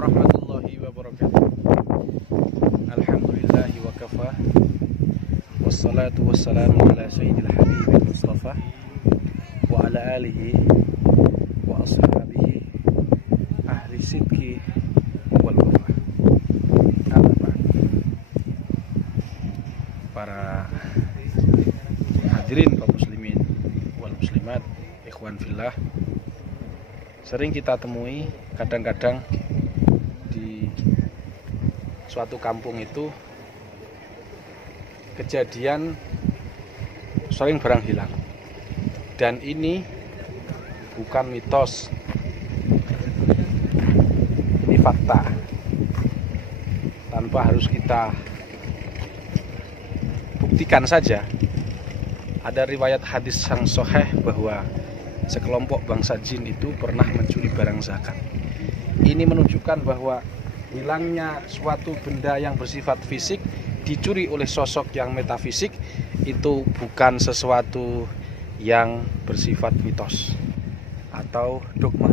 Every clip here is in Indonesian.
warahmatullahi wabarakatuh. Alhamdulillahi wa kafa. Wassalatu wassalamu ala sayyidil habibil mustafa wa ala alihi wa ashabihi ahli sidki wal wafa. Para hadirin kaum muslimin wal muslimat, ikhwan fillah, sering kita temui kadang-kadang di suatu kampung itu kejadian sering barang hilang, dan ini bukan mitos, ini fakta tanpa harus kita buktikan saja. Ada riwayat hadis yang sahih bahwa sekelompok bangsa jin itu pernah mencuri barang zakat. Ini menunjukkan bahwa hilangnya suatu benda yang bersifat fisik dicuri oleh sosok yang metafisik itu bukan sesuatu yang bersifat mitos atau dogma,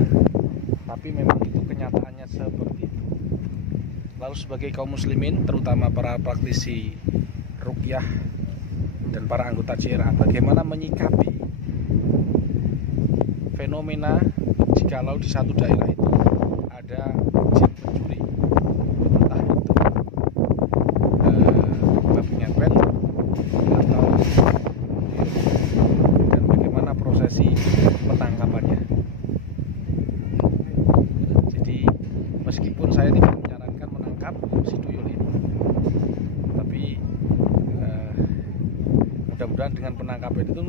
tapi memang itu kenyataannya seperti itu. Lalu sebagai kaum muslimin, terutama para praktisi ruqyah dan para anggota JRA, bagaimana menyikapi fenomena jikalau di satu daerah itu ada jin pencuri, entah itu babi ngepet atau dan bagaimana prosesi penangkapannya. Jadi meskipun saya tidak menyarankan menangkap si tuyul ini, tapi mudah-mudahan dengan penangkapan itu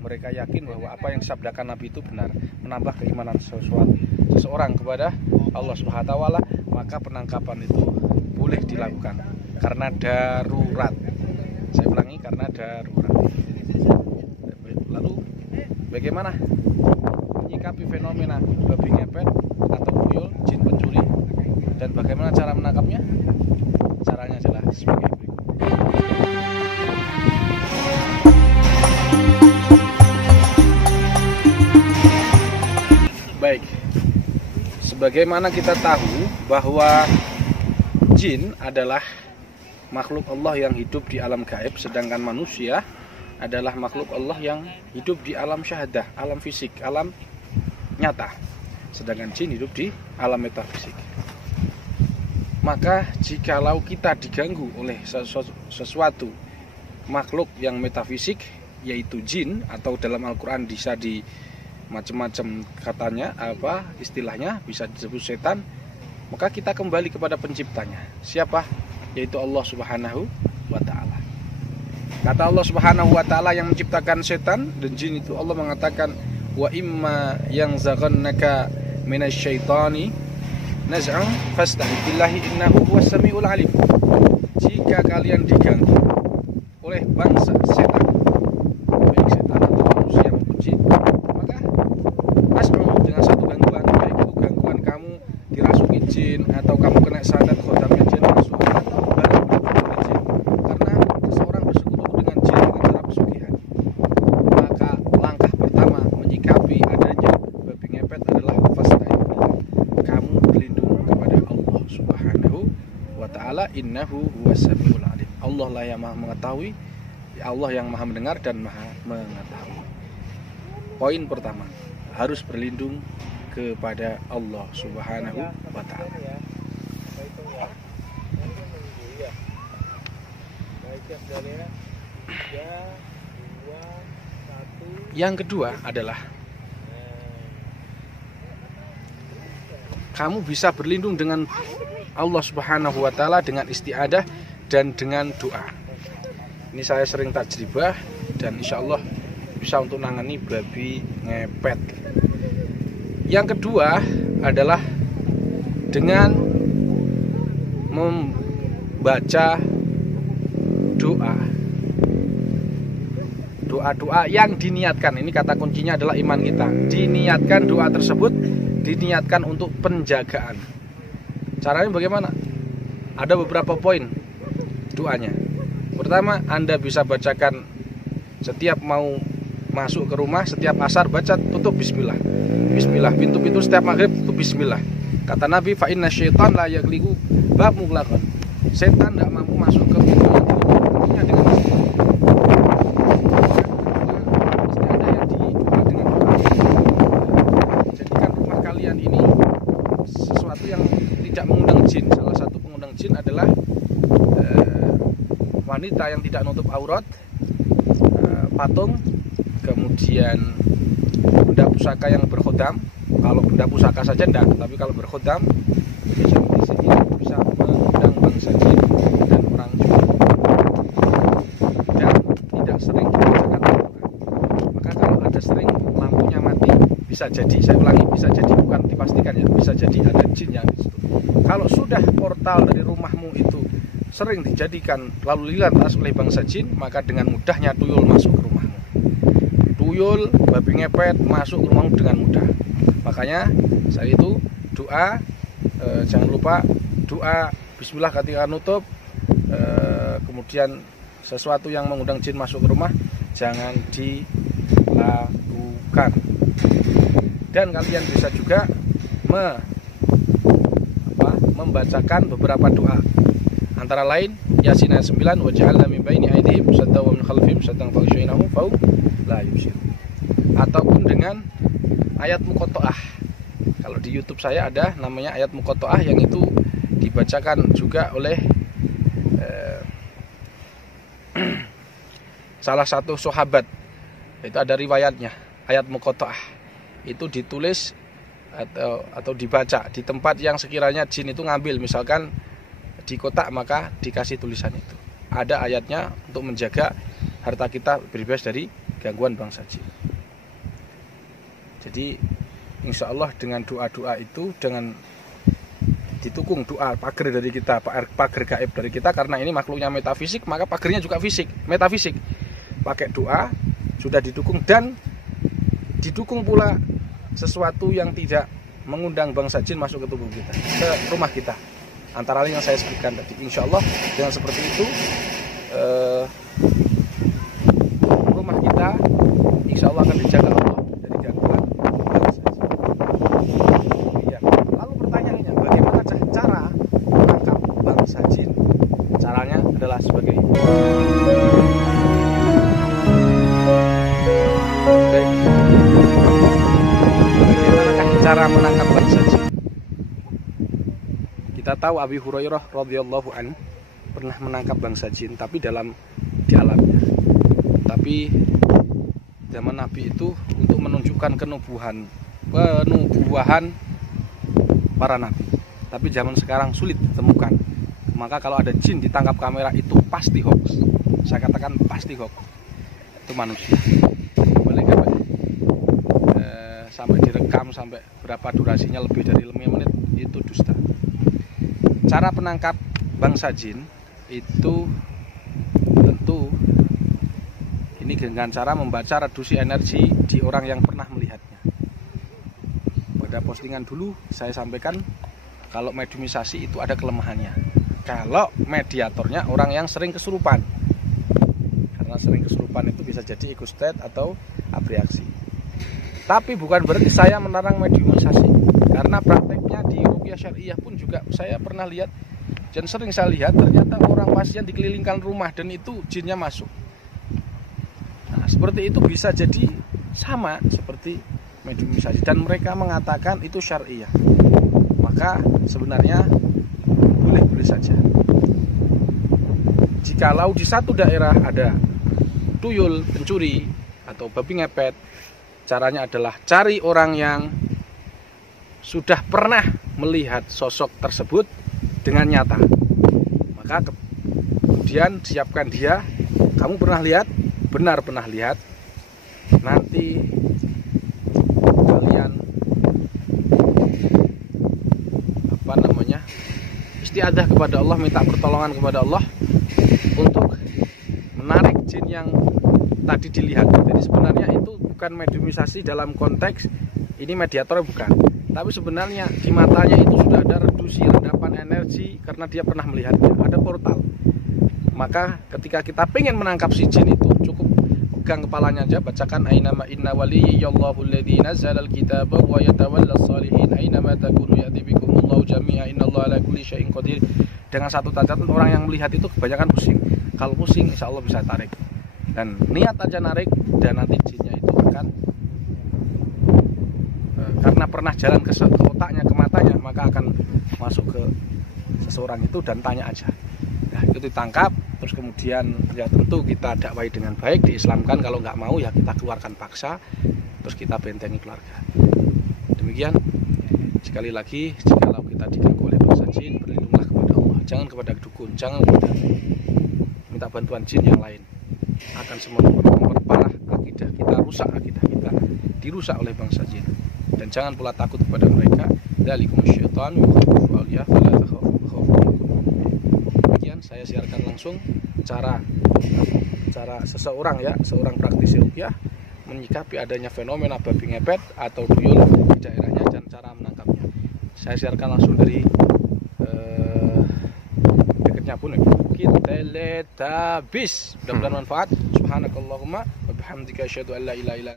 mereka yakin bahwa apa yang disabdakan Nabi itu benar, menambah keimanan seseorang kepada Allah Subhanahu wa taala, maka penangkapan itu boleh dilakukan karena darurat. Saya ulangi, karena darurat. Lalu bagaimana menyikapi fenomena babi ngepet atau tuyul, jin pencuri, dan bagaimana cara menangkapnya? Caranya adalah sebagai berikut. Baik, sebagaimana kita tahu bahwa jin adalah makhluk Allah yang hidup di alam gaib, sedangkan manusia adalah makhluk Allah yang hidup di alam syahadah, alam fisik, alam nyata, sedangkan jin hidup di alam metafisik. Maka jikalau kita diganggu oleh sesuatu makhluk yang metafisik, yaitu jin, atau dalam Al-Quran bisa di macam-macam katanya, istilahnya bisa disebut setan, maka kita kembali kepada penciptanya. Siapa? Yaitu Allah Subhanahu wa ta'ala. Kata Allah Subhanahu wa ta'ala yang menciptakan setan dan jin itu, Allah mengatakan, wa imma yang zaghannaka minasyaitani naz'un fasta'id billahi innahu huwas samiul alim. Jika kalian diganggu oleh bangsa setan, baik setan atau manusia maupun jin, dengan satu gangguan, baik itu gangguan kamu dirasukin jin atau kamu kena santet khodamnya jin masuk barang jin, karena seseorang bersekutu dengan jin dengan cara pesugihan, maka langkah pertama menyikapi adanya babi ngepet adalah fasta'id, kamu berlindung kepada Allah Subhanahu wa ta'ala, innahu huwas samiul alim. Allah lah yang maha mengetahui, Allah yang maha mendengar dan maha mengetahui. Poin pertama, harus berlindung kepada Allah Subhanahu wa ta'ala. Yang kedua adalah kamu bisa berlindung dengan Allah Subhanahu wa ta'ala dengan isti'adah dan dengan doa. Ini saya sering tajribah dan insya Allah bisa untuk nangani babi ngepet. Yang kedua adalah dengan membaca doa yang diniatkan. Ini kata kuncinya adalah iman kita. Diniatkan doa tersebut, diniatkan untuk penjagaan. Caranya bagaimana? Ada beberapa poin doanya. Pertama, Anda bisa bacakan setiap mau masuk ke rumah, setiap asar baca tutup bismillah. Bismillah, pintu-pintu setiap maghrib tutup bismillah. Kata Nabi, fa inna syaitan la yaghliqu bab mughlaqan. Setan tidak mampu masuk ke pintu yang ditutup dengan jadikan rumah kalian ini sesuatu yang tidak mengundang jin. Salah satu pengundang jin adalah wanita yang tidak nutup aurat, patung, kemudian benda pusaka yang berkhodam. Kalau benda pusaka saja enggak, tapi kalau berkhodam bisa mengundang bangsa jin dan orang juga, dan tidak sering dibacakan Al-Quran. Maka kalau ada sering lampunya mati, bisa jadi, saya ulangi, bisa jadi, bukan dipastikan ya, bisa jadi ada jin yang di situ. Kalau sudah portal dari rumahmu itu sering dijadikan lalu lintas oleh bangsa jin, maka dengan mudahnya tuyul masuk ke rumahmu. Tuyul, babi ngepet masuk ke rumahmu dengan mudah. Makanya saya itu doa, jangan lupa doa bismillah ketika nutup, kemudian sesuatu yang mengundang jin masuk ke rumah jangan dilakukan. Dan kalian bisa juga membacakan beberapa doa, antara lain Yasin ayat 9, waj'alna min baini aydihim saddan wa min khalfihim saddan faghshaynahum fahum la yubsirun. Ataupun dengan ayat muqatta'ah. Kalau di YouTube saya ada namanya ayat muqatta'ah, yang itu dibacakan juga oleh salah satu sahabat. Itu ada riwayatnya. Ayat muqatta'ah itu ditulis atau dibaca di tempat yang sekiranya jin itu ngambil, misalkan di kotak, maka dikasih tulisan itu. Ada ayatnya untuk menjaga harta kita bebas dari gangguan bangsa jin. Jadi insya Allah dengan doa-doa itu, dengan ditukung doa pagar dari kita, pagar gaib dari kita, karena ini makhluknya metafisik, maka pagarnya juga fisik, metafisik. Pakai doa sudah didukung, dan didukung pula sesuatu yang tidak mengundang bangsa jin masuk ke tubuh kita, ke rumah kita. Antara lain yang saya sebutkan tadi. Insya Allah dengan seperti itu rumah kita insya Allah akan dijaga Allah dari gangguan bangsa jin. Ya. Lalu pertanyaannya, bagaimana cara menangkap bangsa jin? Caranya adalah sebagai bagaimanakah cara menangkap bangsa jin? Kita tahu Abi Hurairah radhiyallahu an pernah menangkap bangsa jin, tapi di alamnya. Tapi zaman Nabi itu untuk menunjukkan penubuhan para nabi. Tapi zaman sekarang sulit ditemukan. Maka kalau ada jin ditangkap kamera itu pasti hoax. Saya katakan pasti hoax. Itu manusia. Boleh sampai direkam sampai berapa durasinya, lebih dari 5 menit, itu dusta. Cara penangkap bangsa jin itu tentu ini dengan cara membaca reduksi energi di orang yang pernah melihatnya. Pada postingan dulu saya sampaikan kalau mediumisasi itu ada kelemahannya. Kalau mediatornya orang yang sering kesurupan, karena sering kesurupan itu bisa jadi ego state atau abreaksi. Tapi bukan berarti saya melarang mediumisasi, karena prakteknya di ruqyah syariah pun juga saya pernah lihat, dan sering saya lihat ternyata orang pasien dikelilingkan rumah dan itu jinnya masuk. Nah, seperti itu bisa jadi sama seperti mediumisasi, dan mereka mengatakan itu syariah. Maka sebenarnya boleh-boleh saja. Jikalau di satu daerah ada tuyul, pencuri atau babi ngepet, caranya adalah cari orang yang sudah pernah melihat sosok tersebut dengan nyata. Maka kemudian siapkan dia, kamu pernah lihat? Benar pernah lihat. Nanti kalian istiadah kepada Allah, minta pertolongan kepada Allah untuk menarik jin yang tadi dilihat. Jadi sebenarnya itu bukan mediumisasi dalam konteks ini mediator, bukan. Tapi sebenarnya di matanya itu sudah ada reduksi redapan energi karena dia pernah melihatnya, ada portal. Maka ketika kita pengen menangkap si jin itu, cukup pegang kepalanya aja, bacakan ainama inna waliyallahu alladzi nazzalal kitaba wa yatawallas salihin ainama takunu ya'ti bikumullah Allahu jami'a innallaha ala kulli syai'in qadir. Dengan satu catatan, orang yang melihat itu kebanyakan pusing. Kalau pusing insya Allah bisa tarik. Dan niat aja narik, dan nanti jinnya itu akan karena pernah jalan ke otaknya, ke matanya, maka akan masuk ke seseorang itu dan tanya aja. Nah, itu ditangkap, terus kemudian ya tentu kita dakwai dengan baik, diislamkan. Kalau nggak mau ya kita keluarkan paksa, terus kita bentengi keluarga. Demikian. Sekali lagi, jikalau kita diganggu oleh bangsa jin, berlindunglah kepada Allah, jangan kepada dukun, jangan kepada minta bantuan jin yang lain. Akan memperparah akidah kita, rusak akidah kita, dirusak oleh bangsa jin. Dan jangan pula takut kepada mereka. Dzalikumus syaitan yukhawwifu awliya fala takhafu. Kemudian saya siarkan langsung cara seseorang ya, seorang praktisi ruqyah menyikapi adanya fenomena babi ngepet atau tuyul di daerahnya dan cara menangkapnya. Saya siarkan langsung dari dekatnya pun Teletabis. Mudah-mudahan manfaat. Subhanakallahumma wa bihamdika asyhadu an la ilaha illa